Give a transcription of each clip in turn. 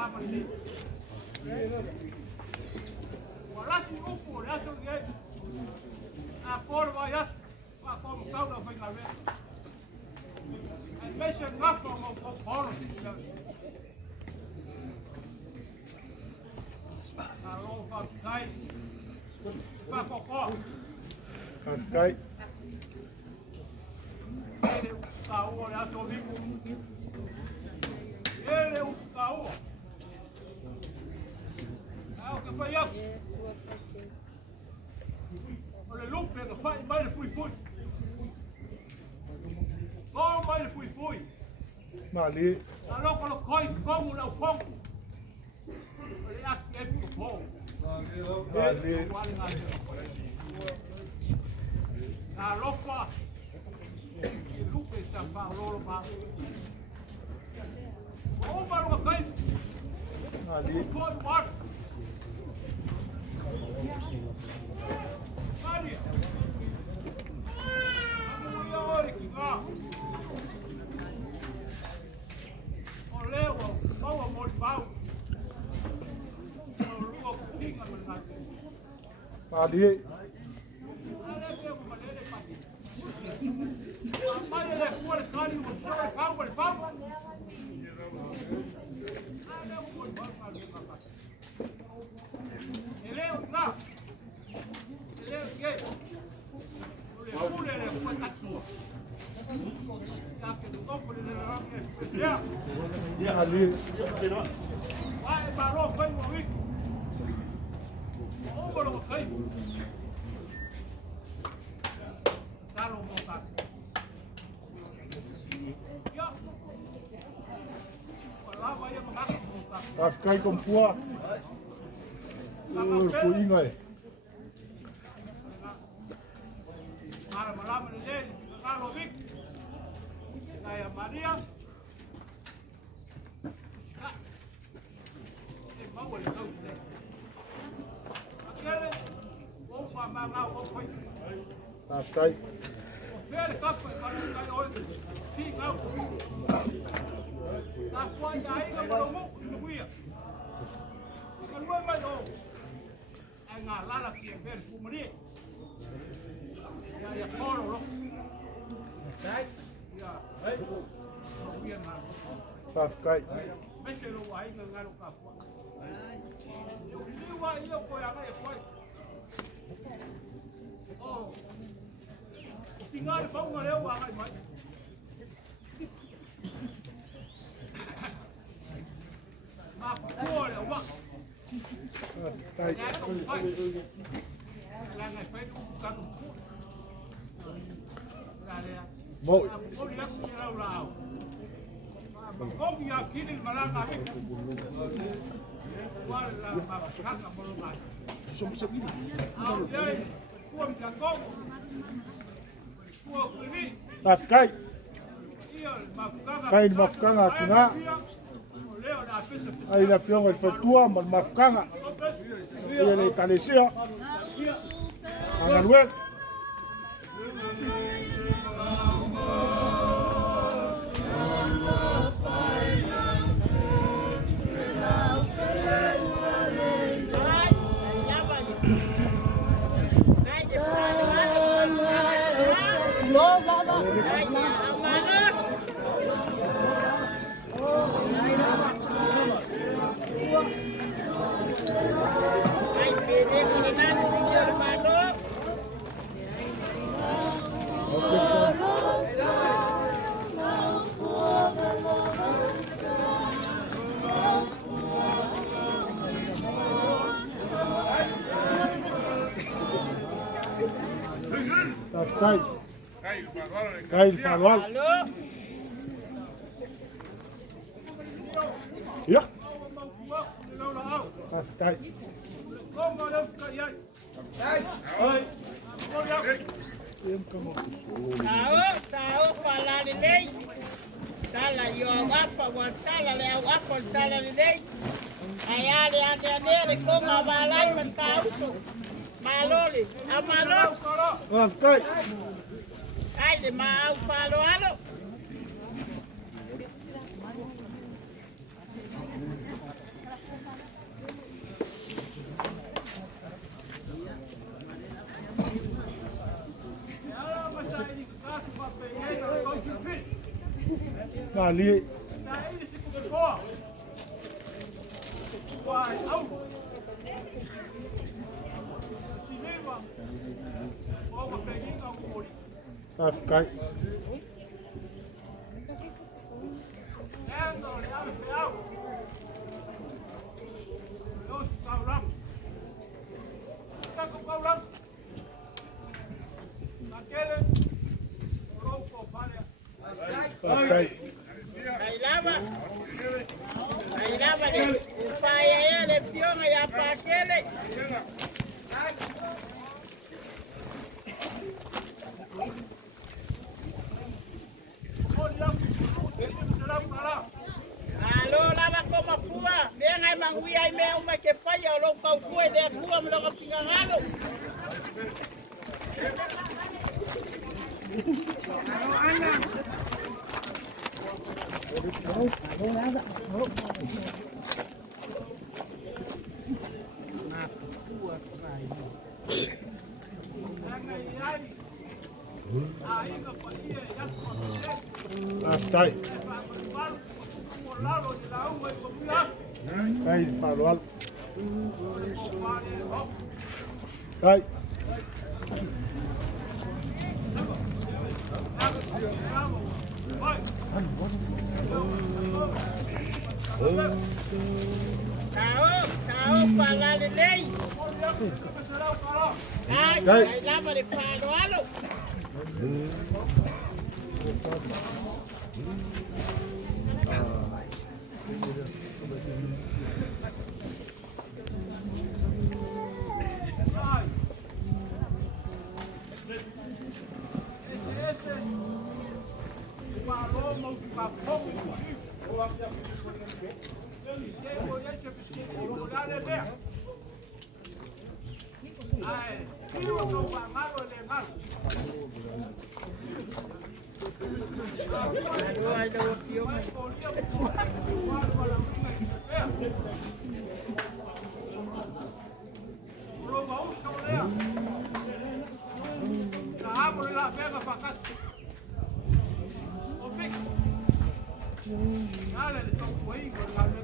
Okay. Mali. Ali. Vai ficar aí como for. Coinho aí. Vai ficar aí. Vai ficar aí. Bom. Mas cai. Cai de mafukanga aqui na. Aí na afioga de fatua, mas mafukanga. E na Ekalesia. Angaluel. Cai de farol. Ya. Cai. Tahu pala lilay. Tala yoga pagwantala lewa kontala lilay. Ayali ande ko mabalay man kauto. Maloli, amalo. Cai. Ai de mau palo alo. Nali. Afkai. Bailaba de upaya de pioma ya pakele. Alo lava koma pua, venga ai mangui ai me uma ke pai o lo kau kue de pua me lo pingangalo. Afkai. Kai palual. Kai. Tao pala de lei. Ai lava de palualo.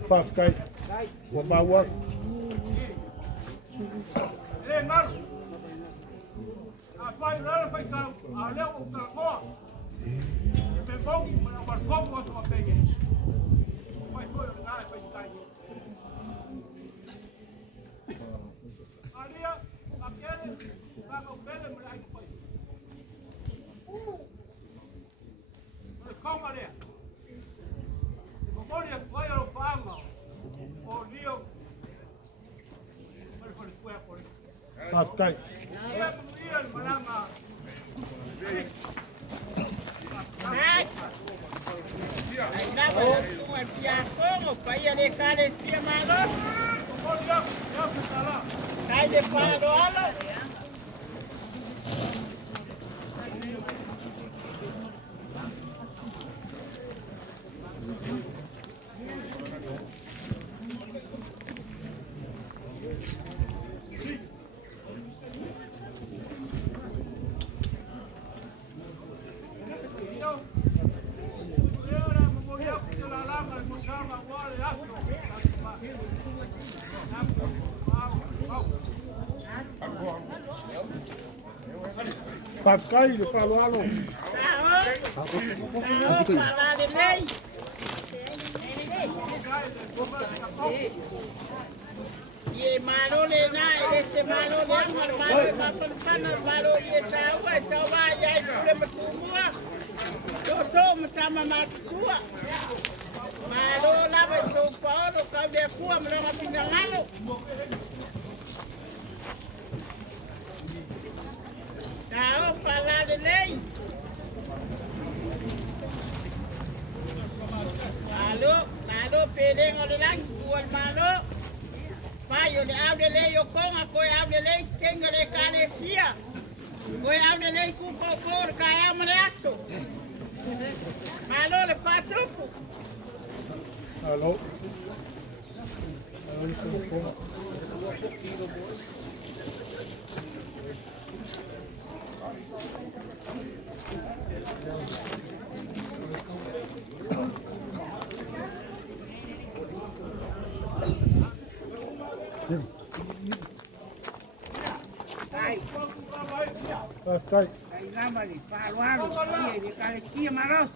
Afkai. Wabawa. Afkai. Tiakono, pai de Ekalesia malo. Cai de parola. Afkai de palualo. Tao pala de lei. Ye malo le na, este malo le amal malo va con pana malo ye tawa ya ile mtumua. Toto mtama matua. Malo la va so Paulo ka de kuwa mlanga pingangalo. Tao pala de lei. Malo pedeng ole lang buat malo. Payo de abre lei yo konga ko abre lei tenga de Ekalesia. Ko abre lei ku ko por kaya mreato. Malo le patrupo. Hello. Hello. Kai. Kai nama ni Pauaraisa ia di Ekalesia maros.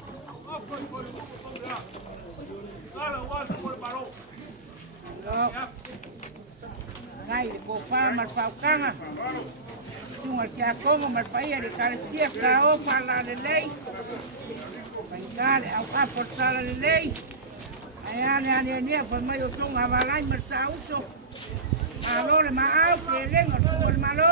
Ngai ko pa mar paukanga. Sunga Tiakono mar paia di Ekalesia kao pala de lei. Pangale au kapor sala de lei. Ane pa mai o tonga valai mar sauso. Alore ma au ke lenga tungol malo.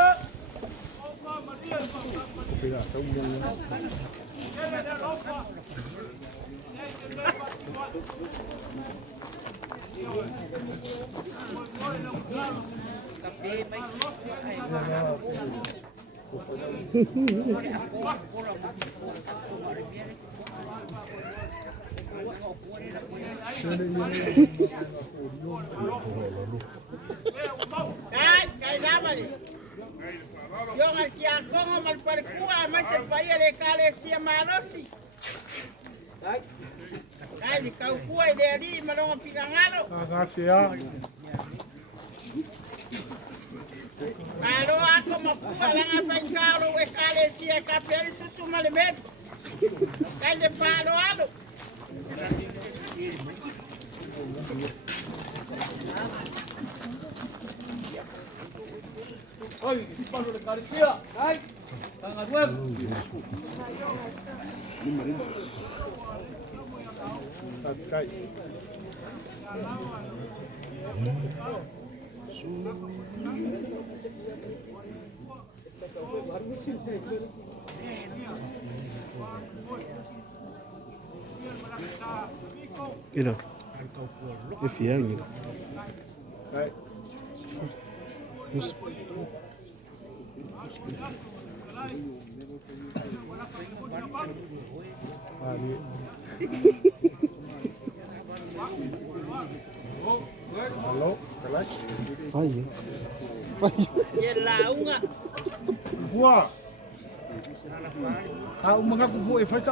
Kai nama ni. Yung al Tiakono malparkua man sa paia de Ekalesia marosi. Kai di kau kuai de ali malonga pingangalo. Agasia. Alo ako mapua lang ang pangkalo Ekalesia kapeli susu malimet. Kai de palo alo. Oi, Pablo de Ekalesia, ay, sangat web. Kai. Kira. É fiel, mira. Kai. Halo, kelas. Ai. Ye launga. Vua. Kau mengaku vua efek